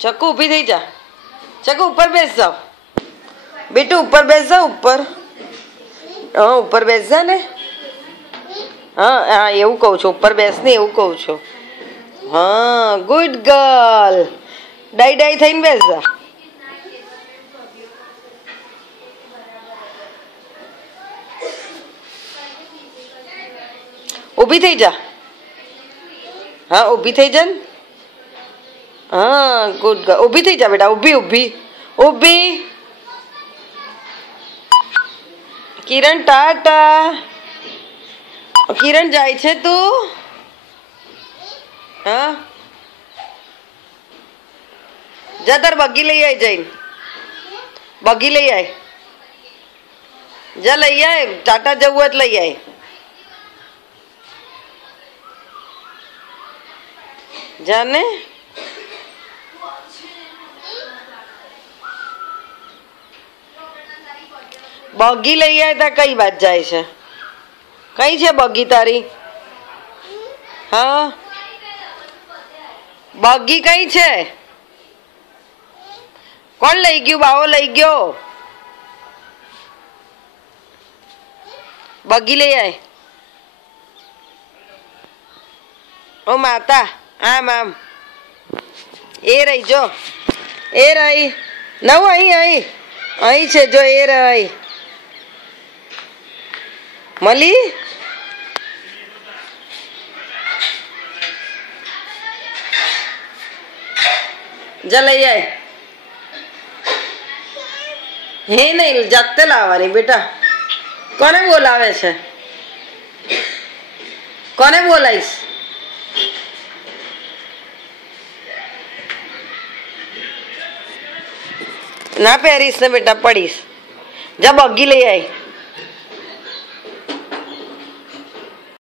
चक्कू ऊभी थी जा। चक्कू ऊपर बेस जाओ बेटू, ऊपर बेस जाओ ऊपर। हाँ ऊपर बेस जा ने। हाँ हाँ एवं कहूँ छू, ऊपर बेस ने एवं कहूँ छू। हाँ गुड गर्ल। डाई डाई थईने बेस जा। ऊभी थी जा। हाँ ऊभी थी जा। हाँ गुड गर्ल। ऊभी थी जा बेटा, ऊभी ऊभी ऊभी। किरण टाटा। किरण जाय छे तू? हाँ जा तार बग्गी लई आई जाइन। बग्गी लई आय जा, लई आय। टाटा जवुं होय तो लई आय। जाने बग्गी लई आय ता कई बात जाय छे? कई छे बग्गी तारी? हाँ बग्गी कई छे? कोण लई गयुं? बावो लई गयो। बग्गी लई आय। ओ माता आम आम ए रही जो, ए रही नव अहीं अहीं अहीं छे जो, ए रही मली। जा लई आय। हे नहीं जाते लावानी बेटा। कोने बोलावे छे? कोने बोलाईश? ना पहरीश ने बेटा, पड़ीश। जा बग्गी लई आई।